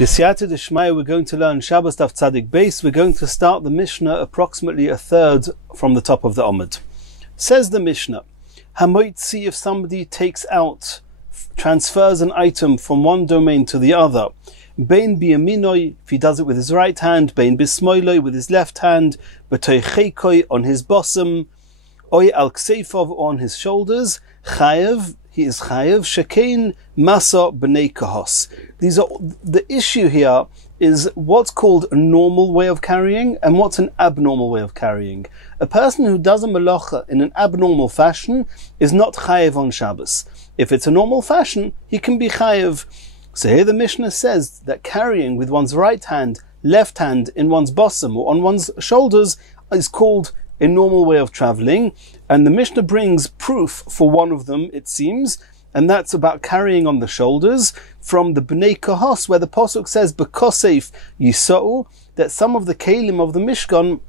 B'siyata d'shmaya, we're going to learn Shabbos Daf Tzadik Beis. We're going to start the Mishnah approximately a third from the top of the Amud. Says the Mishnah, Hamoitzi, if somebody takes out, transfers an item from one domain to the other, Bein biyaminoi, if he does it with his right hand, Bein bismoiloi, with his left hand, B'toicheikoi, on his bosom, Oi al kseifov, on his shoulders, Chayev, he is chayev, shekein masa b'nei kahos. The issue here is what's called a normal way of carrying and what's an abnormal way of carrying. A person who does a melacha in an abnormal fashion is not chayev on Shabbos. If it's a normal fashion, he can be chayev. So here the Mishnah says that carrying with one's right hand, left hand in one's bosom or on one's shoulders is called a normal way of traveling, and the Mishnah brings proof for one of them, it seems, and that's about carrying on the shoulders from the Bnei Kahos, where the Pasuk says, B'kosef Yisa'u, that some of the Kalim of the Mishkan,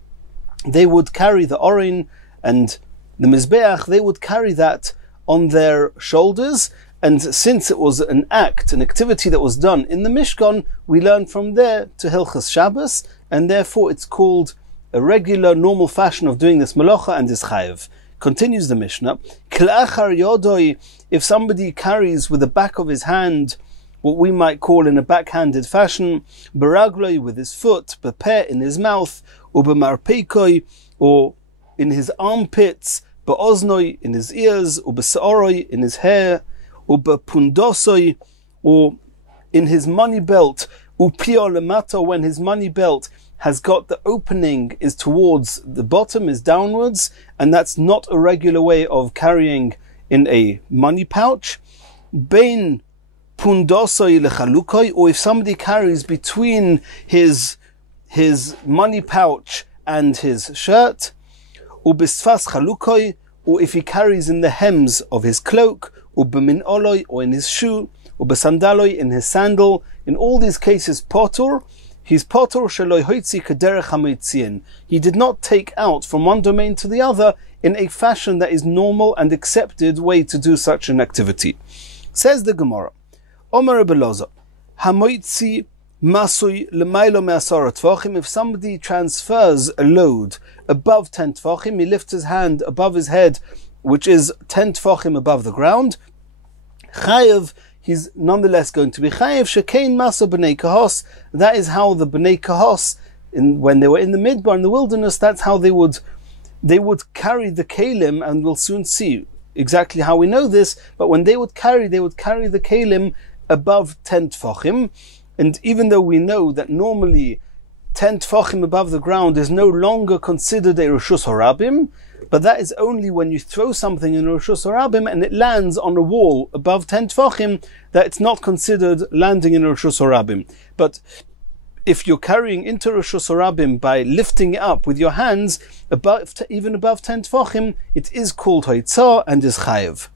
they would carry the Orin and the Mizbeach, they would carry that on their shoulders, and since it was an act, an activity that was done in the Mishkan, we learn from there to Hilchas Shabbos, and therefore it's called a regular, normal fashion of doing this malacha and is chayev. Continues the Mishnah, Kl'achar yodoi, if somebody carries with the back of his hand, what we might call in a backhanded fashion, beragloi, with his foot, bepeh, in his mouth, ubemarpeikoi, or in his armpits, beoznoi, in his ears, ubesaoroi, in his hair, ubepundosoi, or in his money belt, upio lemata, when his money belt has got the opening is towards the bottom, is downwards, and that's not a regular way of carrying in a money pouch. Bein pundosoi lechalukoi, or if somebody carries between his money pouch and his shirt, ubisfas chalukoi, or if he carries in the hems of his cloak, ubeminoloi, or in his shoe, ubesandaloi, in his sandal. In all these cases, potur. He's potor sheloi hoitzi kederech hamoitzien. He did not take out from one domain to the other in a fashion that is normal and accepted way to do such an activity. Says the Gemara, Omer Beloza, hamoitzi masui lemailo me'asara tvachim. If somebody transfers a load above 10 tvachim, he lifts his hand above his head, which is 10 tvachim above the ground, chayev, he's nonetheless going to be chayev, shekein masa b'nei kahos. That is how the b'nei kahos, when they were in the midbar, in the wilderness, that's how they would carry the kalim, and we'll soon see exactly how we know this, but when they would carry the kalim above 10 tfachim, and even though we know that normally 10 tfachim above the ground is no longer considered a reshus harabim, but that is only when you throw something in Reshus Harabim and it lands on a wall above 10 Tfachim, that it's not considered landing in Reshus Harabim. But if you're carrying into Reshus Harabim by lifting it up with your hands, even above 10 Tfachim, it is called Haitzah and is Chayev.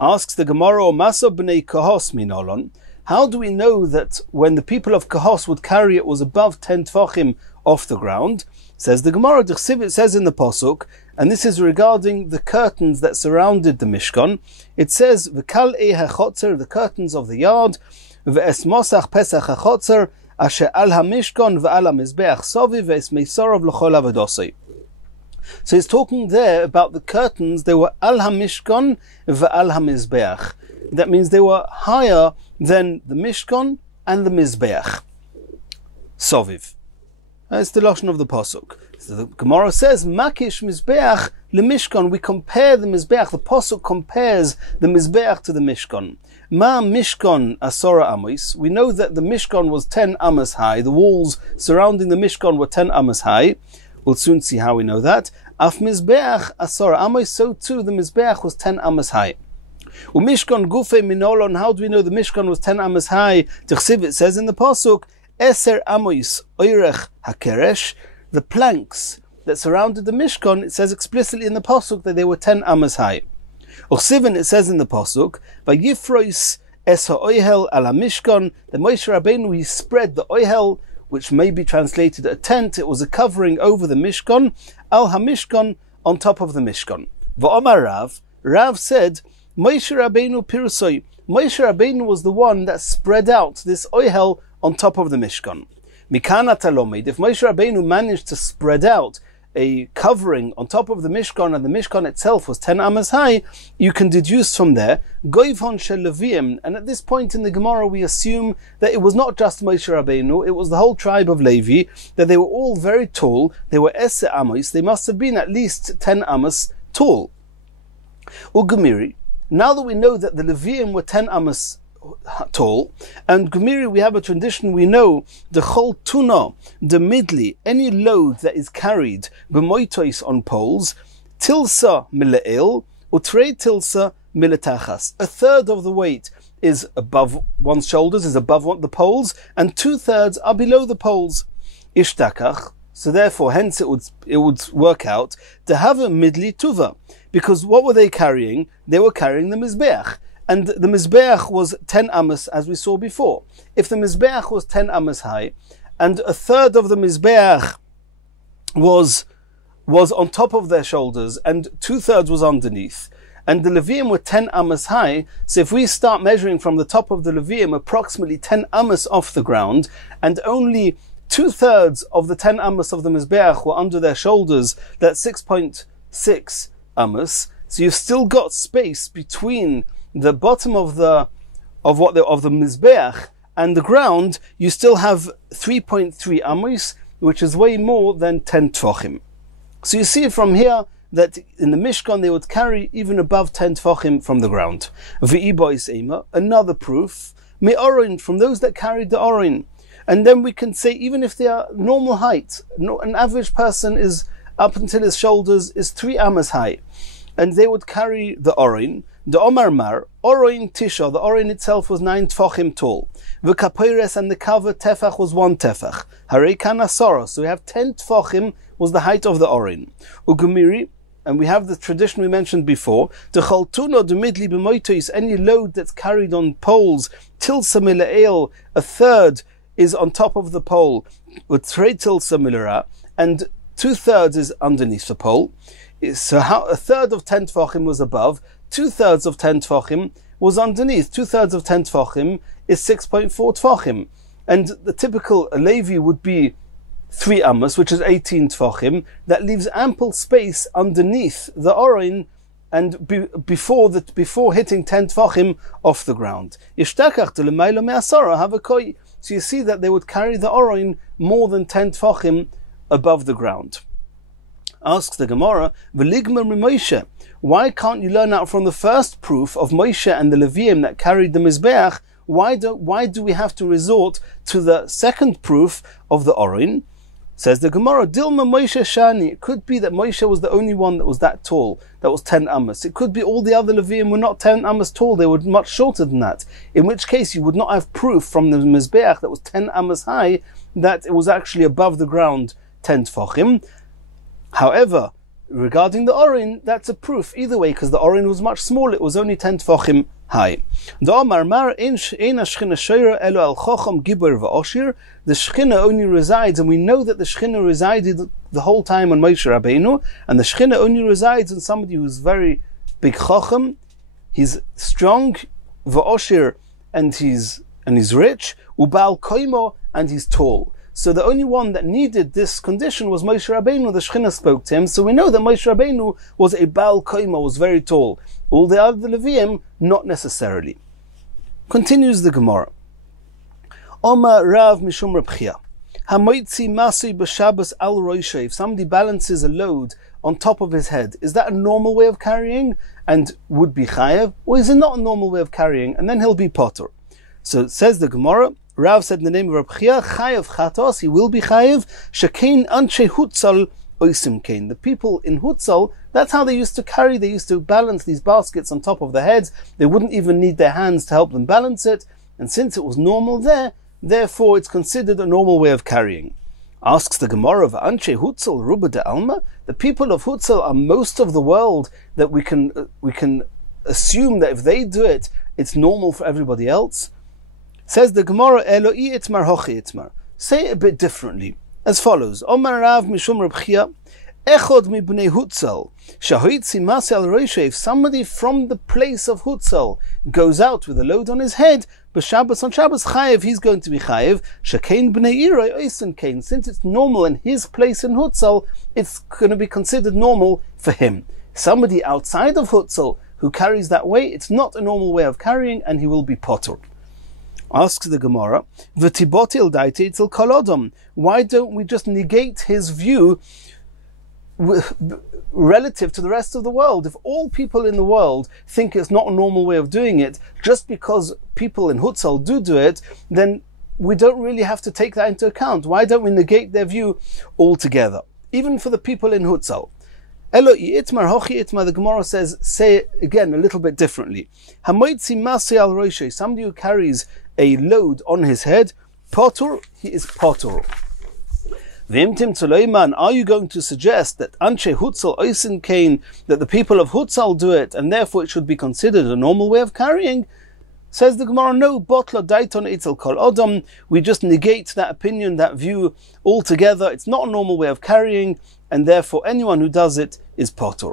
Asks the Gemara, Masa b'nei Kahos minolon. How do we know that when the people of Kahos would carry it was above 10 Tfachim off the ground? Says the Gemara, it says in the Pasuk, and this is regarding the curtains that surrounded the Mishkan. It says, V'kal hachotzer, the curtains of the yard, V'es mosach pesach hachotzer, asher al ha-mishkan v'al ha-mizbeach sovi, v'es meisorov l'chol avadosei. So he's talking there about the curtains, they were al ha-mishkan v'al ha-mizbeach. That means they were higher than the Mishkan and the Mizbeach. Soviv. That's the lashon of the pasuk. So the Gemara says, Makish Mizbeach leMishkan. We compare the Mizbeach. The pasuk compares the Mizbeach to the Mishkan. Ma Mishkan asora amos. We know that the Mishkan was 10 amos high. The walls surrounding the Mishkan were 10 amos high. We'll soon see how we know that. Af Mizbeach asora amos. So too the Mizbeach was 10 amos high. Mishkan gufe minolon. How do we know the Mishkan was 10 amos high? T'chsiv, it says in the pasuk, Eser amos oirech hakeresh. The planks that surrounded the Mishkan, it says explicitly in the pasuk that they were 10 amos high. Uchsivin, it says in the pasuk, Vayifrois es ha'oihel ala Mishkan. The Moshe Rabbeinu, he spread the oihel, which may be translated a tent. It was a covering over the Mishkan, al ha-Mishkan, on top of the Mishkan. Va'omar Rav said, Moshe Rabbeinu pirusoi. Moshe Rabbeinu was the one that spread out this oihel on top of the Mishkan. Mikan atalomed, if Moshe Rabbeinu managed to spread out a covering on top of the Mishkan, and the Mishkan itself was 10 amas high, you can deduce from there, Goivon shel Leviim, and at this point in the Gemara we assume that it was not just Moshe Rabbeinu, it was the whole tribe of Levi, that they were all very tall, they were Ese Amos, they must have been at least 10 amas tall. Ugemiri, now that we know that the Leviim were 10 amas tall, and Gemiri, we have a tradition, we know the chol tuna, the midli, any load that is carried b'moitois on poles, tilsa mile'il, utrei tilsa miletachas. A third of the weight is above one's shoulders, is above the poles, and 2/3 are below the poles. Ishtakach. So therefore, hence it would work out to have a midli tuva, because what were they carrying? They were carrying the mizbeach. And the Mizbeach was 10 amas, as we saw before. If the Mizbeach was 10 amas high, and a third of the Mizbeach was on top of their shoulders, and 2/3 was underneath, and the Leviim were 10 amas high, so if we start measuring from the top of the Leviim approximately 10 amas off the ground, and only 2/3 of the 10 amas of the Mizbeach were under their shoulders, that's 6.6 amas, so you've still got space between the bottom of the Mizbeach and the ground. You still have 3.3 amos, which is way more than 10 tefachim. So you see from here that in the Mishkan they would carry even above 10 tefachim from the ground. V'ibois ema, another proof, me'orin, from those that carried the orin. And then we can say, even if they are normal height, an average person is up until his shoulders is 3 amas high, and they would carry the orin. The Omar Mar, Oroin Tisha, the Orin itself was 9 tefachim tall. The Kapoires and the cover tefach was 1 tefach. Harei Kanasora, so we have 10 tefachim was the height of the Orin. Ugumiri, and we have the tradition we mentioned before, the Chaltuno, the midli b'moitois, any load that's carried on poles, tilsa mila'el, a third is on top of the pole, with trei tilsa milera, and 2/3 is underneath the pole. So how a third of 10 tefachim was above, 2/3 of 10 tefachim was underneath. 2/3 of 10 tefachim is 6.4 tefachim. And the typical Levi would be 3 amas, which is 18 tefachim. That leaves ample space underneath the orin and before hitting 10 tefachim off the ground. So you see that they would carry the orin more than 10 tefachim above the ground. Asks the Gemara, V'ligmer Moshe, why can't you learn out from the first proof of Moshe and the Leviim that carried the Mizbeach? Why do we have to resort to the second proof of the Orin? Says the Gemara, Dilma Moshe Shani. It could be that Moshe was the only one that was that tall, that was 10 amas. It could be all the other Leviim were not 10 amas tall, they were much shorter than that. In which case you would not have proof from the Mizbeach that was 10 amas high that it was actually above the ground 10 tefachim. However, regarding the Orin, that's a proof either way, because the Orin was much smaller, it was only 10 tefachim high. The Shechina only resides, and we know that the Shechina resided the whole time on Moshe Rabbeinu, and the Shechina only resides in somebody who's very big chacham, he's strong, v'oshir, and he's rich, ubal koimo, and he's tall. So the only one that needed this condition was Moshe Rabbeinu. The Shechina spoke to him, so we know that Moshe Rabbeinu was a Baal Koima, was very tall. All the other Leviim, not necessarily. Continues the Gemara. Oma Rav Mishum Reb Chia. Hamoitzi Masui b'Shabbos al Roisha. If somebody balances a load on top of his head, is that a normal way of carrying and would be chayev, or is it not a normal way of carrying and then he'll be potter? So it says the Gemara, Rav said in the name of Reb Chia, chayev chatos, he will be chayev, shekein anshe hutzal oisim kein. The people in Hutzal, that's how they used to carry, they used to balance these baskets on top of their heads. They wouldn't even need their hands to help them balance it, and since it was normal there, therefore it's considered a normal way of carrying. Asks the Gemara of Anshe Hutzal Ruba de Alma, the people of Hutzal are most of the world that we can assume that if they do it, it's normal for everybody else. Says the Gemara, Eloi itmar hochi itmar. Say it a bit differently, as follows: Omar Rav Mishum Reb Chia, Echod mibnei Hutzal, shahoitzi masel roishe, if somebody from the place of Hutzal goes out with a load on his head, b'Shabbos on Shabbos chayev, he's going to be chayev, shekein bnei iroi oisen kein, since it's normal in his place in Hutzal, it's going to be considered normal for him. Somebody outside of Hutzal who carries that way, it's not a normal way of carrying, and he will be potter. Asks the Gemara, v'tibotil daiti itzel kol odom, why don't we just negate his view relative to the rest of the world? If all people in the world think it's not a normal way of doing it, just because people in Hutzal do it, then we don't really have to take that into account. Why don't we negate their view altogether? Even for the people in Hutzal. Elo itmar hochi itmar, the Gemara says, say it again a little bit differently. Hamoitzi masi al roishe, somebody who carries a load on his head, potur, he is potur. V'imtim tzuleiman, are you going to suggest that anshe Hutzal oisen kein, that the people of Hutzal do it, and therefore it should be considered a normal way of carrying? Says the Gemara, no, botla daiton itzel kol odom, we just negate that opinion, that view altogether. It's not a normal way of carrying, and therefore anyone who does it is potter.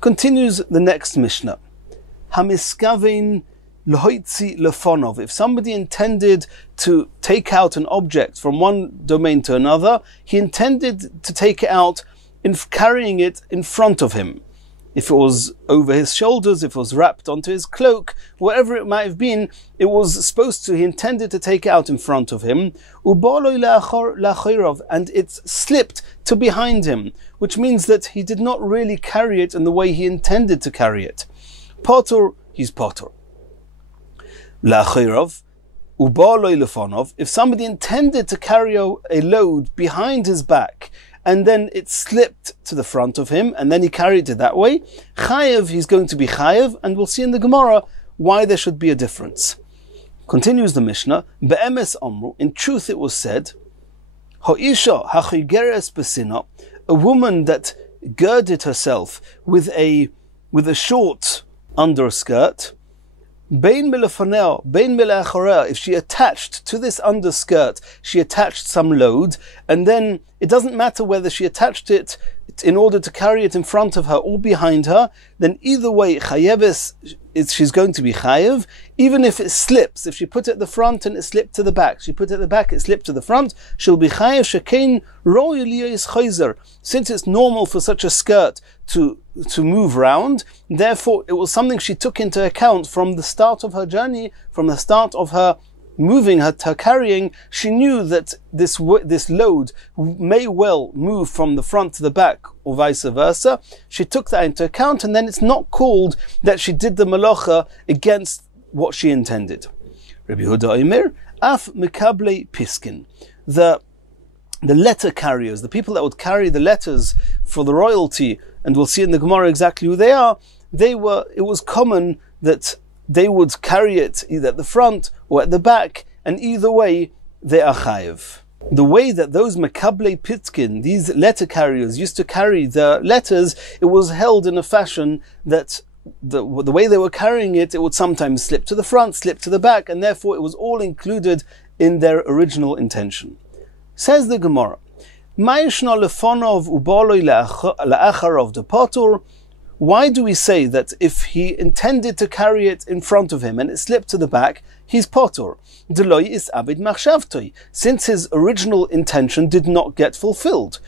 Continues the next Mishnah. Hamiskavein lohoitzi lefonov, if somebody intended to take out an object from one domain to another, he intended to take it out in carrying it in front of him. If it was over his shoulders, if it was wrapped onto his cloak, whatever it might have been, it was supposed to, he intended to take it out in front of him, and it slipped to behind him, which means that he did not really carry it in the way he intended to carry it. Potter, he's potter. La'achirov, if somebody intended to carry a load behind his back, and then it slipped to the front of him, and then he carried it that way, chayev, he's going to be chayev, and we'll see in the Gemara why there should be a difference. Continues the Mishnah, be'emes omru, in truth it was said, ho'isha hachigeres besina, a woman that girded herself with a short underskirt, bein milafoneo, bein milachorea, if she attached to this underskirt, she attached some load, and then it doesn't matter whether she attached it in order to carry it in front of her or behind her, then either way, chayeves, she's going to be chayev, even if it slips. If she put it at the front and it slipped to the back, she put it at the back, it slipped to the front, she'll be chayev, shekein royaliyos chayzer, since it's normal for such a skirt to move round, therefore it was something she took into account from the start of her journey, from the start of her moving, her carrying. She knew that this load may well move from the front to the back or vice versa. She took that into account, and then it's not called that she did the malacha against what she intended. Rabbi Yehuda Omer, af mekable piskin, the letter carriers, the people that would carry the letters for the royalty, and we'll see in the Gemara exactly who they are, it was common that they would carry it either at the front or at the back, and either way, they are chayev. The way that those mekable pitkin, these letter carriers, used to carry the letters, it was held in a fashion that the way they were carrying it, it would sometimes slip to the front, slip to the back, and therefore it was all included in their original intention. Says the Gemara, Ma'ishna lefonov ubaloi la'acharov de potur. Why do we say that if he intended to carry it in front of him and it slipped to the back, he's potur? Deloi is abid machshavtoi, since his original intention did not get fulfilled.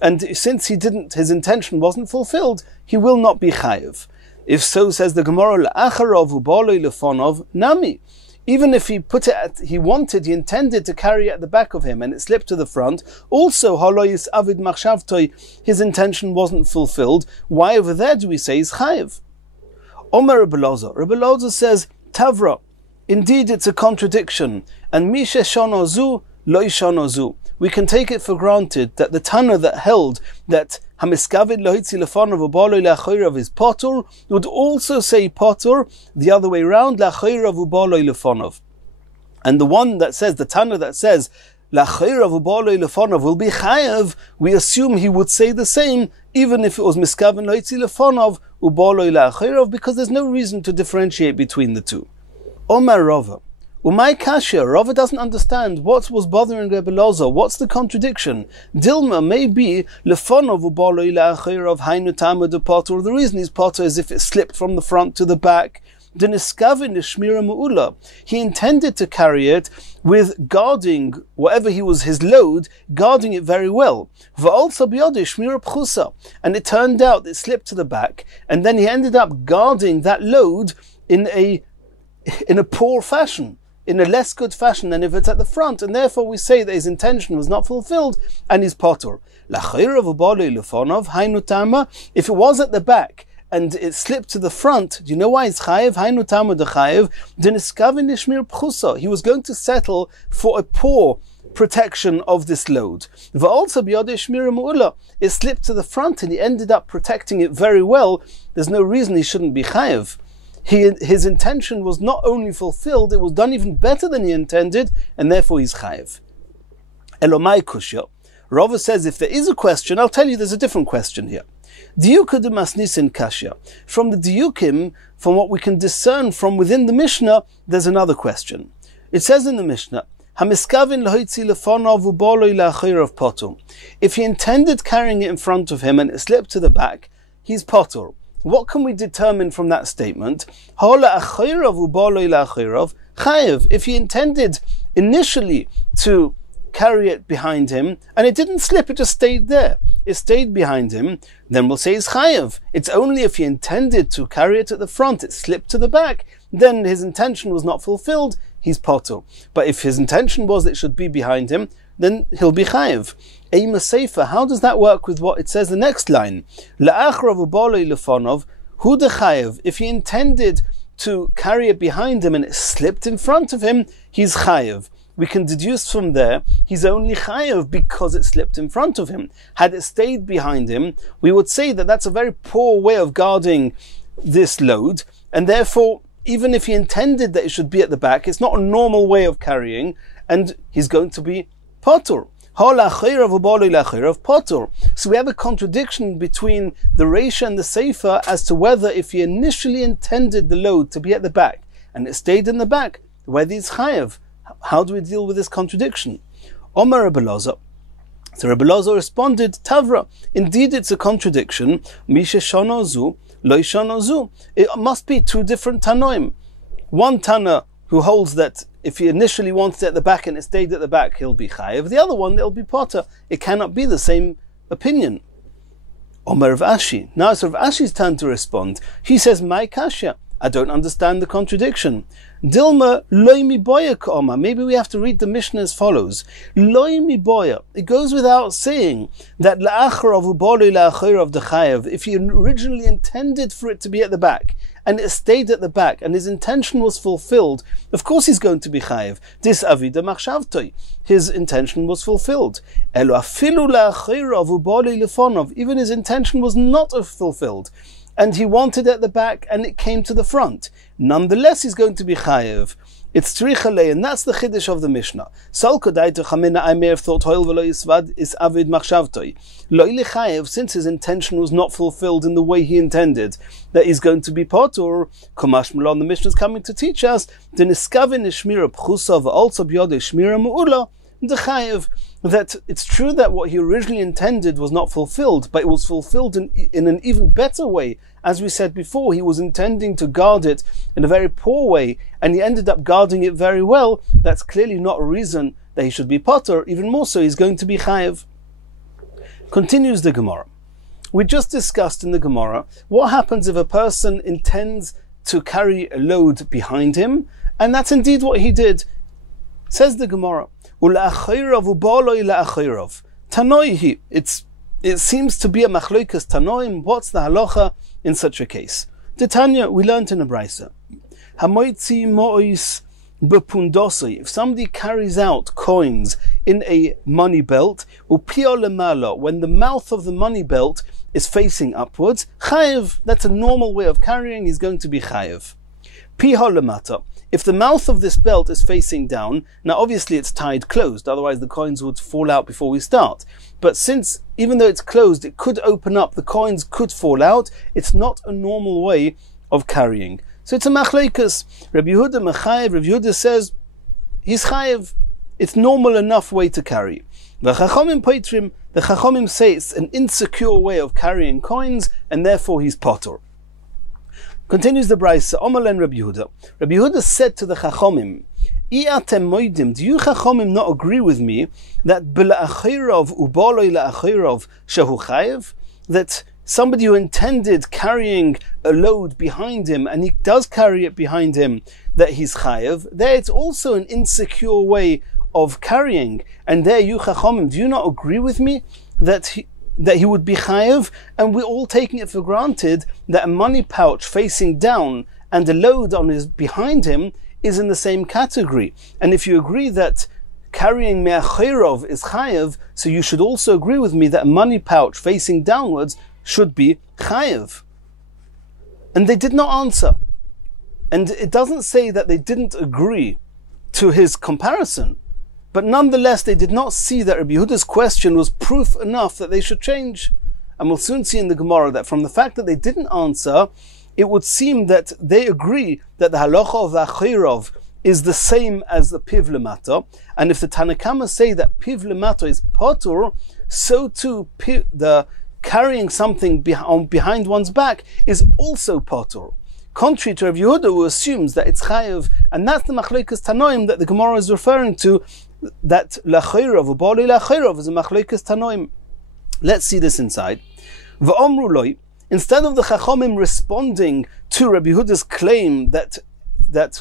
And since his intention wasn't fulfilled, he will not be chayev. If so, says the Gemara, la'acharov ubaloi lefonov nami. Even if he intended to carry it at the back of him and it slipped to the front, also haloyis avid machshavtoi, his intention wasn't fulfilled. Why over there do we say he's chayev? Omer Rabbi Elazar says, Tavra, indeed it's a contradiction, and mishe shonozu lo shonozu. We can take it for granted that the Tana that held that hamiskavid lohitzi lefonov ubaloi la'achirav is potur would also say potur the other way around, la'achirav ubaloi lefonov. And the one that says, the Tana that says la'achirav ubaloi lefonov will be chayev, we assume he would say the same even if it was miskavid lohitzi lefonov ubaloi la'achirav, because there's no reason to differentiate between the two. Omar Rava, Umay kasha, Rava doesn't understand what was bothering Rebbe Lozo. What's the contradiction? Dilma may be lefonov ubaloi la'achirov hainu tama de potter. The reason he's potter is if it slipped from the front to the back. Deniskavin shmira mu'ula. He intended to carry it with guarding whatever his load, guarding it very well. Va'alsa biyode shmira pchusa. And it turned out it slipped to the back, and then he ended up guarding that load in a poor fashion, in a less good fashion than if it's at the front, and therefore we say that his intention was not fulfilled and he's potter. If it was at the back and it slipped to the front, do you know why it's chayev? Hainu tama de chayev. Deniskavin ishmir pchusa. He was going to settle for a poor protection of this load. Also it slipped to the front and he ended up protecting it very well. There's no reason he shouldn't be chayev. His intention was not only fulfilled, it was done even better than he intended, and therefore he's chayev. Elomai kushya. Rava says, if there is a question, I'll tell you there's a different question here. Diyuka de masnisin kashya. From the diyukim, from what we can discern from within the Mishnah, there's another question. It says in the Mishnah, if he intended carrying it in front of him and it slipped to the back, he's potter. What can we determine from that statement? If he intended initially to carry it behind him and it didn't slip, it just stayed there, it stayed behind him, then we'll say it's chayev. It's only if he intended to carry it at the front, it slipped to the back, then his intention was not fulfilled, he's potter. But if his intention was it should be behind him, then he'll be chayev. Eima Sefer, how does that work with what it says the next line? La'achrav ubaloi lefonov hu de chayev. If he intended to carry it behind him and it slipped in front of him, he's chayev. We can deduce from there, he's only chayev because it slipped in front of him. Had it stayed behind him, we would say that that's a very poor way of guarding this load, and therefore, even if he intended that it should be at the back, it's not a normal way of carrying, and he's going to be potter. So we have a contradiction between the Reisha and the Sefer as to whether if he initially intended the load to be at the back and it stayed in the back, whether he's chayev. How do we deal with this contradiction? Omar Rebbe Lozo. So Rebbe Lozo responded, Tavra, indeed it's a contradiction. Misha shono zu, lo shono zu. It must be two different Tanoim. One Tana who holds that if he initially wanted it at the back and it stayed at the back, he'll be chayev. The other one, it'll be potter. It cannot be the same opinion. Omer Rav Ashi. Now it's Rav Ashi's turn to respond. He says, Mai kasha. I don't understand the contradiction. Dilma loy mi boya k'oma. Maybe we have to read the Mishnah as follows. Loy mi boya. It goes without saying that la'acharav u'boloi la'acharav dechayev. If he originally intended for it to be at the back and it stayed at the back and his intention was fulfilled, of course he's going to be chayev. Dis avida machshavtoi. His intention was fulfilled. Elo afilu la'acharav u'boloi lefonov. Even his intention was not fulfilled, and he wanted it at the back and it came to the front. Nonetheless, he's going to be chayev. It's tzrichalei, and that's the chiddush of the Mishnah. Sol kodai chamina, I may have thought hoil v'lo yisvad is avid machshavtoi. Lo chayev, since his intention was not fulfilled in the way he intended, that he's going to be potter. Kamash Malon, the Mishnah is coming to teach us the niskavin ishmira pchusa also b'yode ishmira mu'ula the chayev. That it's true that what he originally intended was not fulfilled, but it was fulfilled in an even better way. As we said before, he was intending to guard it in a very poor way, and he ended up guarding it very well. That's clearly not a reason that he should be potter. Even more so, he's going to be chayev. Continues the Gemara. We just discussed in the Gemara what happens if a person intends to carry a load behind him, and that's indeed what he did. Says the Gemara, Tanoi, it seems to be a machloikas Tanoim. What's the halacha in such a case? The Tanya, we learned in a brisa. Hamoitzi mois bepundosoi. If somebody carries out coins in a money belt, upio lemala, when the mouth of the money belt is facing upwards, chayev. That's a normal way of carrying. He's going to be chayev. Piho lemata. If the mouth of this belt is facing down, now obviously it's tied closed, otherwise the coins would fall out before we start. But since, even though it's closed, it could open up, the coins could fall out, it's not a normal way of carrying. So it's a machleikus. Rabbi Yehuda Mechayev, Rabbi Yehuda says, he's chayev. It's normal enough way to carry. The Chachamim say it's an insecure way of carrying coins, and therefore he's potter. Continues the Brayse, Omalen Rabbi Yehuda. Rabbi Yehuda said to the Chachamim, Iatem moidim, do you Chachamim not agree with me that b'la'achirov ubaloi la'achirov shehu chayev? That somebody who intended carrying a load behind him, and he does carry it behind him, that he's chayev? There it's also an insecure way of carrying, and there you Chachamim, do you not agree with me that he would be chayev? And we're all taking it for granted that a money pouch facing down and a load on his behind him is in the same category. And if you agree that carrying me'achirov is chayev, so you should also agree with me that a money pouch facing downwards should be chayev. And they did not answer. And it doesn't say that they didn't agree to his comparison, but nonetheless they did not see that Rabbi Yehuda's question was proof enough that they should change. And we'll soon see in the Gemara that from the fact that they didn't answer, it would seem that they agree that the halacha of the achirov is the same as the piv lemata. And if the Tanakama say that piv lemata is potur, so too the carrying something behind one's back is also potur. Contrary to Rav Yehuda, who assumes that it's chayev, and that's the machlokes tanoim that the Gemara is referring to, that lachirov, ubali lachirov, is a machlokes tanoim. Let's see this inside. V'omru loi, instead of the Chachamim responding to Rabbi Yehuda's claim that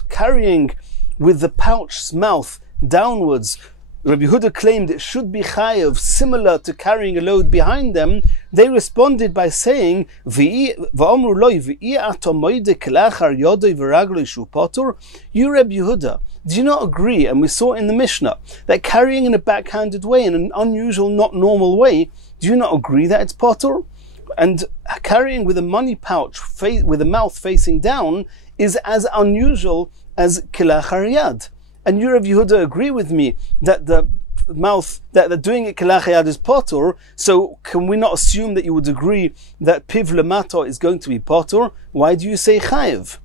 carrying with the pouch's mouth downwards, Rabbi Yehuda claimed it should be chayev, similar to carrying a load behind them, they responded by saying, V'omru loi, v'i ato moide kelachar yodoi v'ragloi shu potur. You, Rabbi Yehuda, do you not agree, and we saw in the Mishnah, that carrying in a backhanded way, in an unusual, not normal way, do you not agree that it's potur? And carrying with a money pouch with the mouth facing down is as unusual as kilachar yad. And you, Rav Yehuda, agree with me that the mouth, that doing it kilachar yad is potur, so can we not assume that you would agree that piv lemata is going to be potur? Why do you say chayev?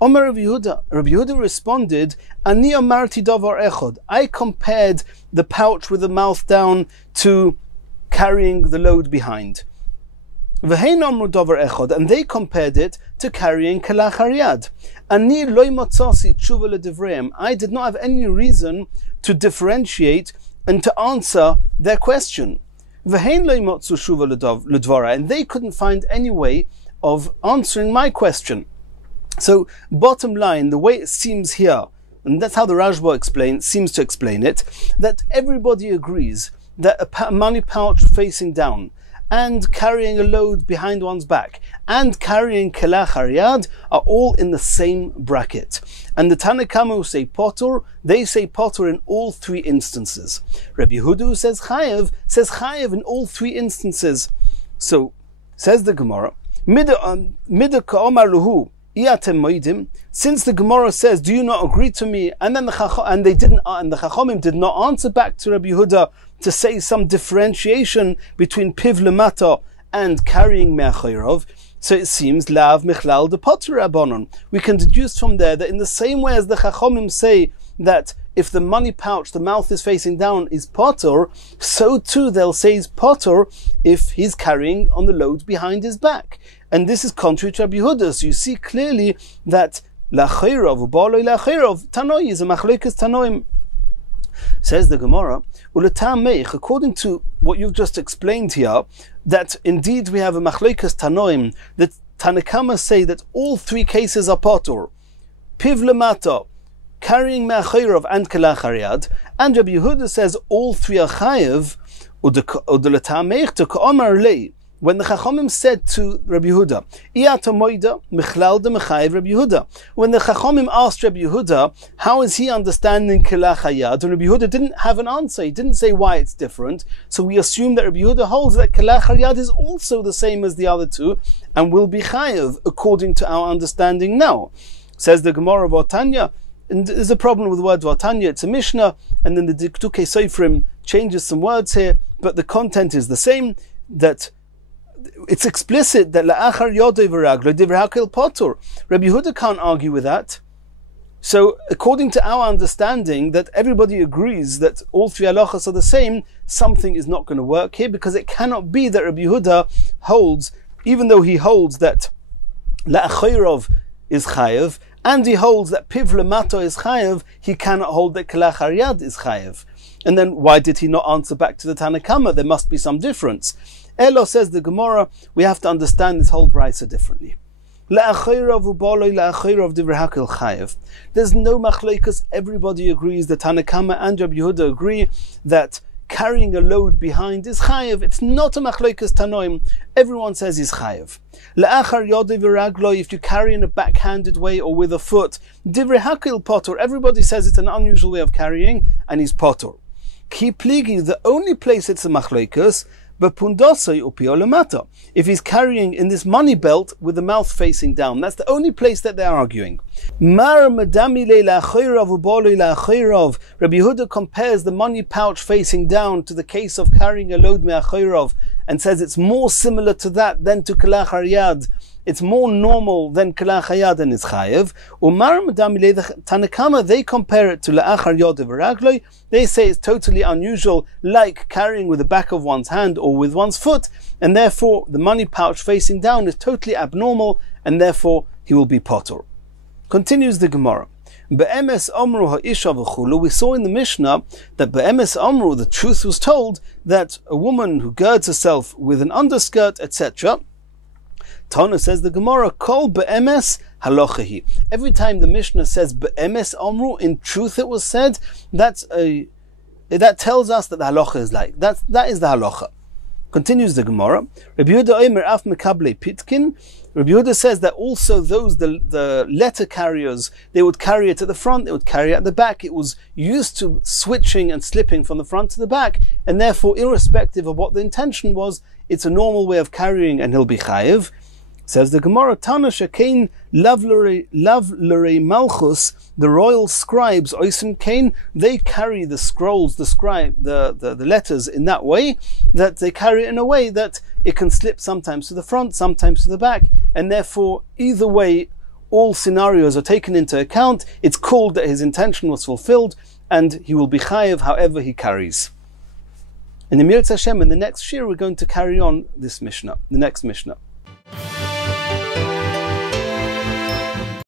Omer Rav Yehuda. Rav Yehuda responded, Ani amarti davar echod. I compared the pouch with the mouth down to carrying the load behind. And they compared it to carrying kalachar yad. I did not have any reason to differentiate and to answer their question. And they couldn't find any way of answering my question. So, bottom line, the way it seems here, and that's how the Rashba seems to explain it, that everybody agrees that a money pouch facing down, and carrying a load behind one's back, and carrying kelachar yad are all in the same bracket. And the Tanakama who say potter, they say potter in all three instances. Rabbi Yehuda, who says chayev in all three instances. So, says the Gemara, Mida ka'omar luhu, since the Gemara says, do you not agree to me? And then the Chachamim did not answer back to Rabbi Yehuda to say some differentiation between piv lemata and carrying me'achirov. So it seems lav michlal de potter abonon. We can deduce from there that in the same way as the Chachamim say that if the money pouch, the mouth is facing down, is potter, so too they'll say he's potter if he's carrying on the load behind his back. And this is contrary to Rabbi Yehuda. So you see clearly that lachirov, ubaloi lachirov, tanoi is a machlokes tanoim. Says the Gemara, according to what you've just explained here, that indeed we have a machlokes tanoim, that Tanakama say that all three cases are potter, piv lemata, carrying me'achirov and kelachar yad, and Rabbi Yehuda says all three are chayev, when the Chachamim said to Rabbi Yehuda, when the Chachamim asked Rabbi Yehuda, how is he understanding kelachar yad, and Rabbi Yehuda didn't have an answer, he didn't say why it's different, so we assume that Rabbi Yehuda holds that kelachar yad is also the same as the other two, and will be chayev according to our understanding now. Says the Gemara of Otanya, and there's a problem with the word Vatanya, it's a Mishnah, and then the Diktuke Seifrim changes some words here, but the content is the same, that it's explicit that la'achar yodei v'ragloi divrei hakol potur. Rabbi Yehuda can't argue with that. So according to our understanding that everybody agrees that all three halachas are the same, something is not going to work here, because it cannot be that Rabbi Yehuda holds, even though he holds that la'achayrov is chayev, and he holds that piv lemato is chayev, he cannot hold that kalachar yad is chayev. And then why did he not answer back to the Tanna Kama? There must be some difference. Elo, says the Gemara, we have to understand this whole brisa differently. There's no machlokes. Everybody agrees, the Tanna Kama and Rabbi Yehuda agree that carrying a load behind is chayev. It's not a machlokes tanoim. Everyone says he's chayev. If you carry in a backhanded way or with a foot, divrei hakil potor. Everybody says it's an unusual way of carrying, and he's potor. Ki pligi, the only place it's a machlokes, but pundosai upio lemata. If he's carrying in this money belt with the mouth facing down, that's the only place that they're arguing. Mar madami le'achayrav ubolo le'achayrav. Rabbi Yehuda compares the money pouch facing down to the case of carrying a load me'achayrav, and says it's more similar to that than to kalachar yad. It's more normal than kalachar yad and is chayev. Umar madami le Tanna Kama, they compare it to la'achar yod v'ragloi. They say it's totally unusual, like carrying with the back of one's hand or with one's foot, and therefore the money pouch facing down is totally abnormal, and therefore he will be potor. Continues the Gemara. Be'emes amru ha'isha v'chulu. We saw in the Mishnah that be'emes amru, the truth was told, that a woman who girds herself with an underskirt, etc. Tana, says the Gemara, kol be'emes halachahi. Every time the Mishnah says be'emes amru, in truth it was said, that tells us that the halacha is like that is the halacha. Continues the Gemara. Rabbi Yehuda Omer af mekable pitkin. Rabbi Yehuda says that also those, the letter carriers, they would carry it at the front, they would carry it at the back. It was used to switching and slipping from the front to the back, and therefore, irrespective of what the intention was, it's a normal way of carrying, and he'll be chayev. Says the Gemara, Tana Shekain Lavlere Malchus, the royal scribes, Oisen Kain, they carry the scrolls, the letters in that way, that they carry it in a way that it can slip sometimes to the front, sometimes to the back, and therefore, either way, all scenarios are taken into account. It's called that his intention was fulfilled, and he will be chayev however he carries. In the Mir Hashem, in the next shir, we're going to carry on this Mishnah, the next Mishnah.